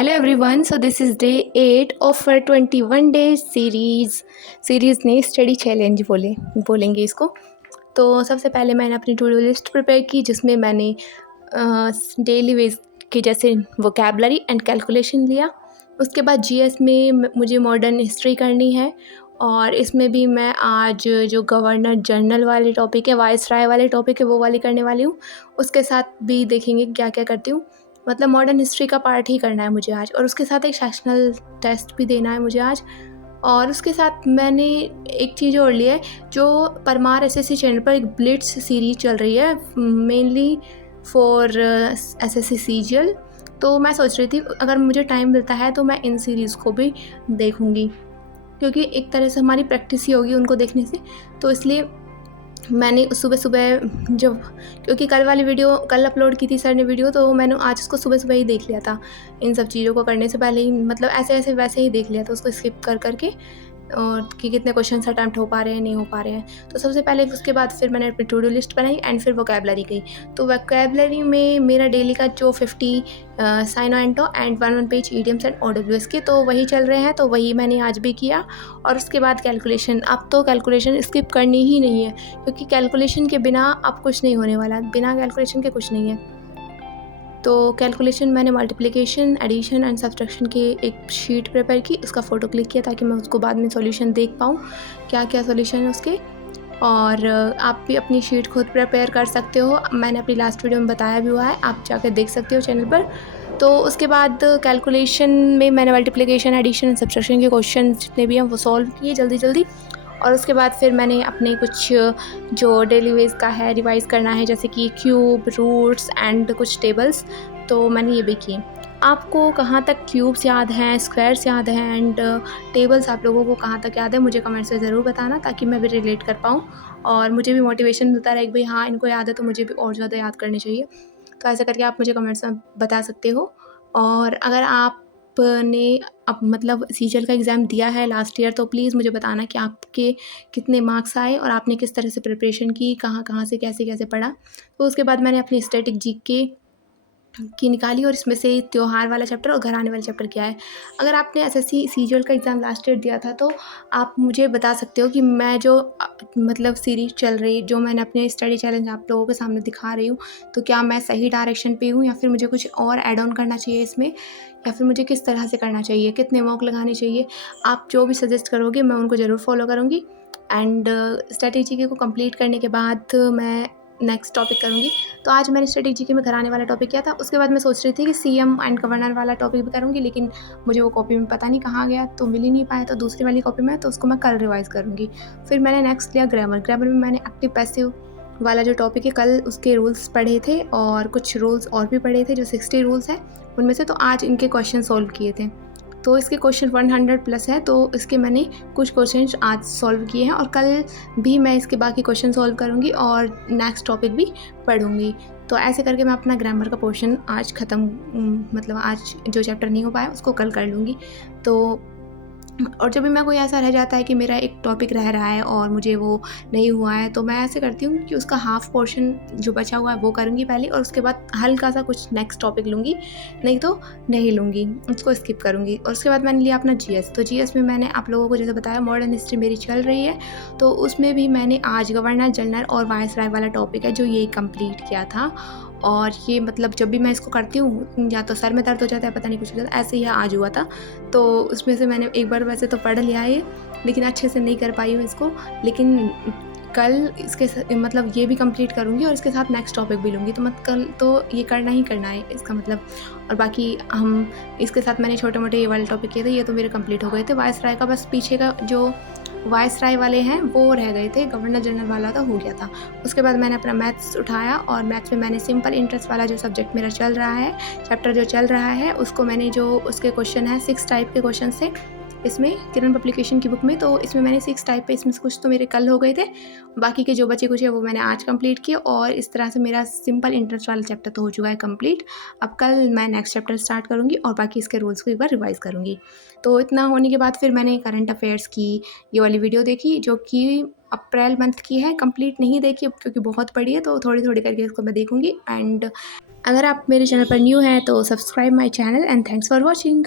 Hello everyone, so this is day 8 of 21 days series ने study challenge बोलेंगे इसको। तो सबसे पहले मैंने अपनी टू डू लिस्ट प्रिपेयर की, जिसमें मैंने डेली वेज के जैसे वोकैबलरी एंड कैलकुलेशन लिया। उसके बाद जीएस में मुझे मॉडर्न हिस्ट्री करनी है, और इसमें भी मैं आज जो गवर्नर जनरल वाले टॉपिक है, वाइसराय वाले टॉपिक है, वो वाली करने वाली हूँ। उसके साथ भी देखेंगे क्या क्या करती हूँ। मतलब मॉडर्न हिस्ट्री का पार्ट ही करना है मुझे आज, और उसके साथ एक सेशनल टेस्ट भी देना है मुझे आज। और उसके साथ मैंने एक चीज़ और ली है, जो परमार एसएससी चैनल पर एक ब्लिट्स सीरीज चल रही है, मेनली फॉर एसएससी सीजीएल। तो मैं सोच रही थी अगर मुझे टाइम मिलता है तो मैं इन सीरीज़ को भी देखूँगी, क्योंकि एक तरह से हमारी प्रैक्टिस ही होगी उनको देखने से। तो इसलिए मैंने सुबह सुबह जब, क्योंकि कल वाली वीडियो कल अपलोड की थी सर ने वीडियो, तो मैंने आज उसको सुबह सुबह ही देख लिया था। इन सब चीज़ों को करने से पहले ही, मतलब ऐसे वैसे ही देख लिया था उसको स्किप कर करके, और कि कितने क्वेश्चन अटैम्प्ट हो पा रहे हैं नहीं हो पा रहे हैं। तो सबसे पहले उसके बाद फिर मैंने अपनी टू डू लिस्ट बनाई एंड फिर वोकैबलरी गई। तो वोकैबलरी में मेरा डेली का जो 50 synonym antonym and 1 page idioms and OWS के, तो वही चल रहे हैं, तो वही मैंने आज भी किया। और उसके बाद कैलकुलेशन, अब तो कैलकुलेशन स्किप करनी ही नहीं है, क्योंकि कैलकुलेशन के बिना अब कुछ नहीं होने वाला, बिना कैलकुलेशन के कुछ नहीं है। तो कैलकुलेशन मैंने मल्टीप्लिकेशन, एडिशन एंड सब्ट्रैक्शन के एक शीट प्रिपेयर की, उसका फ़ोटो क्लिक किया ताकि मैं उसको बाद में सॉल्यूशन देख पाऊँ क्या क्या सॉल्यूशन है उसके। और आप भी अपनी शीट खुद प्रिपेयर कर सकते हो, मैंने अपनी लास्ट वीडियो में बताया भी हुआ है, आप जाकर देख सकते हो चैनल पर। तो उसके बाद कैलकुलेशन में मैंने मल्टीप्लिकेशन, एडिशन एंड सब्ट्रैक्शन के क्वेश्चन जितने भी हैं वो सॉल्व किए जल्दी जल्दी। और उसके बाद फिर मैंने अपने कुछ जो डेली वेज का है रिवाइज़ करना है, जैसे कि क्यूब, रूट्स एंड कुछ टेबल्स, तो मैंने ये भी किए। आपको कहाँ तक क्यूब्स याद हैं, स्क्वायर्स याद हैं एंड टेबल्स आप लोगों को कहाँ तक याद है, मुझे कमेंट्स में ज़रूर बताना, ताकि मैं भी रिलेट कर पाऊँ और मुझे भी मोटिवेशन मिलता रहे कि भाई हाँ, इनको याद है तो मुझे भी और ज़्यादा याद करने चाहिए। तो ऐसा करके आप मुझे कमेंट्स में बता सकते हो। और अगर आपने अब मतलब सीजीएल का एग्ज़ाम दिया है लास्ट ईयर, तो प्लीज़ मुझे बताना कि आपके कितने मार्क्स आए और आपने किस तरह से प्रिपरेशन की, कहाँ कहाँ से कैसे कैसे पढ़ा। तो उसके बाद मैंने अपनी स्टैटिक जीके की निकाली, और इसमें से त्योहार वाला चैप्टर और घराने वाला चैप्टर क्या है। अगर आपने एसएससी सीजीएल का एग्ज़ाम लास्ट ईयर दिया था, तो आप मुझे बता सकते हो कि मैं जो मतलब सीरीज़ चल रही, जो मैंने अपने स्टडी चैलेंज आप लोगों के सामने दिखा रही हूँ, तो क्या मैं सही डायरेक्शन पे हूँ, या फिर मुझे कुछ और ऐड ऑन करना चाहिए इसमें, या फिर मुझे किस तरह से करना चाहिए, कितने मॉक लगाने चाहिए। आप जो भी सजेस्ट करोगे मैं उनको ज़रूर फॉलो करूँगी। एंड स्ट्रेटेजी को कंप्लीट करने के बाद मैं नेक्स्ट टॉपिक करूँगी। तो आज मैंने स्ट्रेटेजी में कराने वाला टॉपिक किया था। उसके बाद मैं सोच रही थी कि सीएम एंड गवर्नर वाला टॉपिक भी करूँगी, लेकिन मुझे वो कॉपी में पता नहीं कहाँ गया, तो मिल ही नहीं पाया, तो दूसरी वाली कॉपी में, तो उसको मैं कल रिवाइज़ करूँगी। फिर मैंने नेक्स्ट लिया ग्रामर में मैंने एक्टिव पैसिव वाला जो टॉपिक है, कल उसके रूल्स पढ़े थे और कुछ रूल्स और भी पढ़े थे, जो 60 रूल्स हैं उनमें से, तो आज इनके क्वेश्चन सॉल्व किए थे। तो इसके क्वेश्चन 100 प्लस है, तो इसके मैंने कुछ क्वेश्चन आज सॉल्व किए हैं, और कल भी मैं इसके बाकी क्वेश्चन सॉल्व करूँगी और नेक्स्ट टॉपिक भी पढ़ूँगी। तो ऐसे करके मैं अपना ग्रामर का पोर्शन आज मतलब आज जो चैप्टर नहीं हो पाया उसको कल कर लूँगी। तो और जब भी मैं कोई ऐसा रह जाता है कि मेरा एक टॉपिक रह रहा है और मुझे वो नहीं हुआ है, तो मैं ऐसे करती हूँ कि उसका हाफ़ पोर्शन जो बचा हुआ है वो करूँगी पहले, और उसके बाद हल्का सा कुछ नेक्स्ट टॉपिक लूँगी, नहीं तो नहीं लूँगी, उसको स्किप करूँगी। और उसके बाद मैंने लिया अपना जीएस। तो जीएस में मैंने आप लोगों को जैसे बताया मॉडर्न हिस्ट्री मेरी चल रही है, तो उसमें भी मैंने आज गवर्नर जनरल और वायसराय वाला टॉपिक है जो ये कंप्लीट किया था। और ये मतलब जब भी मैं इसको करती हूँ या तो सर में दर्द हो जाता है, पता नहीं कुछ हो जाता है, ऐसे ही आज हुआ था। तो उसमें से मैंने एक बार वैसे तो पढ़ लिया है, लेकिन अच्छे से नहीं कर पाई हूँ इसको। लेकिन कल इसके मतलब ये भी कंप्लीट करूँगी और इसके साथ नेक्स्ट टॉपिक भी लूँगी, तो कल तो ये करना ही करना है इसका मतलब। और बाकी हम इसके साथ मैंने छोटे मोटे ये वाले टॉपिक किए थे, ये तो मेरे कंप्लीट हो गए थे। वायसराय का बस पीछे का जो वायसराय वाले हैं वो रह गए थे, गवर्नर जनरल वाला तो हो गया था। उसके बाद मैंने अपना मैथ्स उठाया, और मैथ्स में मैंने सिंपल इंटरेस्ट वाला जो सब्जेक्ट मेरा चल रहा है, चैप्टर जो चल रहा है, उसको मैंने जो उसके क्वेश्चन है 6 टाइप के क्वेश्चन थे इसमें किरण पब्लिकेशन की बुक में, तो इसमें मैंने 6 टाइप पे, इसमें से कुछ तो मेरे कल हो गए थे, बाकी के जो बचे कुछ है वो मैंने आज कंप्लीट किए। और इस तरह से मेरा सिंपल इंटरेस्ट वाला चैप्टर तो हो चुका है कंप्लीट। अब कल मैं नेक्स्ट चैप्टर स्टार्ट करूँगी और बाकी इसके रूल्स को एक बार रिवाइज़ करूँगी। तो इतना होने के बाद फिर मैंने करंट अफेयर्स की ये वाली वीडियो देखी, जो कि अप्रैल मंथ की है, कंप्लीट नहीं देखी क्योंकि बहुत बड़ी है, तो थोड़ी थोड़ी करके इसको मैं देखूँगी। एंड अगर आप मेरे चैनल पर न्यू हैं तो subscribe my channel and thanks for watching.